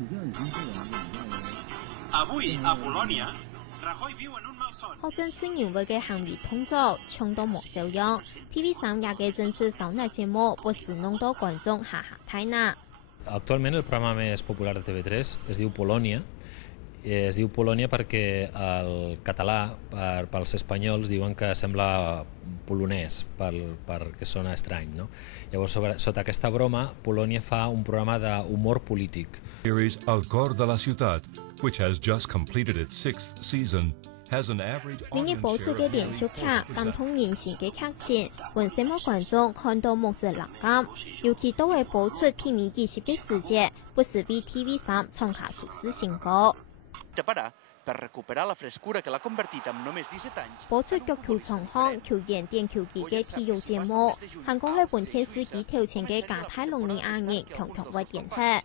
學政治人物嘅行為動作，搶到冇照樣。TV3也嘅政治首日節目，不時弄到觀眾下睇呢。Actualment el programa més popular de TV3 es diu Polònia. Es diu Polònia perquè el català pels espanyols diuen que sembla polonès perquè sona estrany, no? Llavors sota aquesta broma Polònia fa un programa d'humor polític. Series El cor de la ciutat, which has just completed its 6th season, has an average audience share. 每日播出嘅連續劇感通現時嘅劇情，本身冇觀眾看到目前冷感，尤其都會播出偏離20嘅時節，不時為 TV3 創下收視新高。播出足球場項、球員電球技嘅體育節目，韓國嘅本電視機頭前嘅加泰隆尼亞人強強為點睇。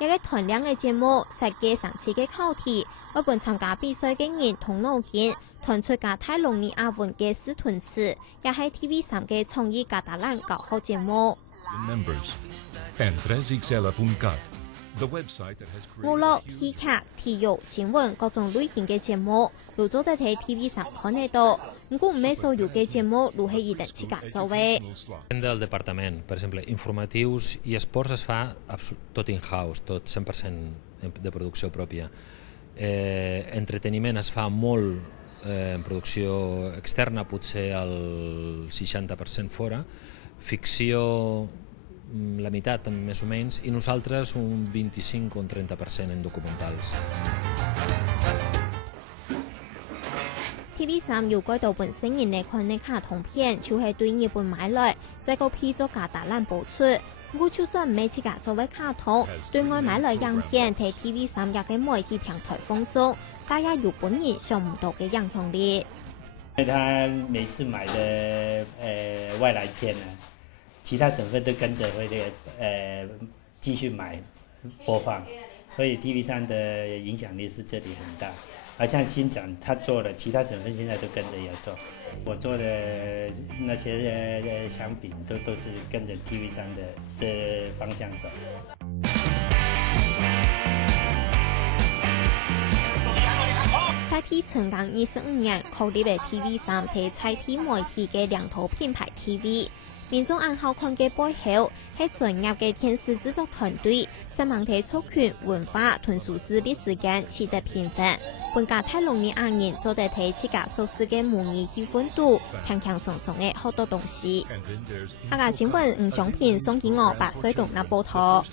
一個團亮嘅節目，設計上次嘅考題，為本參加比賽嘅人同腦筋，團出加泰隆尼亞文嘅詩團詞，也係 TV3嘅創意加達蘭教學節目。娛樂、戲劇、體育、新聞各種類型嘅節目，都做得喺 TV3 看得到。不過唔係所有嘅節目都係一定自己做嘅。Del departament, per exemple, informatius i esports es fa tot in-house, tot 100% de producció pròpia. Entreteniment es fa molt en producció externa, potser el 60% fora. Ficció la meitat més o menys i nosaltres un 25 o un 30% en documentals. TV3 要改到本身人嚟看嘅卡通片，就係對日本買來，再個批咗加達蘭播出。不過就算唔係自家作為卡通，對外買來樣片睇 TV3也嘅媒體平台放送，啥也有本人想唔到嘅影響力。他每次買的外來片呢，其他省份都跟着會繼續買播放，所以 TV3的影響力是這裡很大。而像新展他做了，其他省份現在都跟着也做。我做的那些商品都是跟着 TV3的方向走。蔡 T 成港25年，確立為 TV3係蔡 T 媒體嘅兩頭品牌 TV。民眾按好看嘅背後，係專業嘅電視製作團隊，希望喺族群、文化同舒適力之間取得平衡。本加泰隆尼亞人做得喺自家熟悉嘅模擬氣氛度，輕輕鬆鬆嘅好多東西。下個新聞吳祥平送給我8歲同那報道。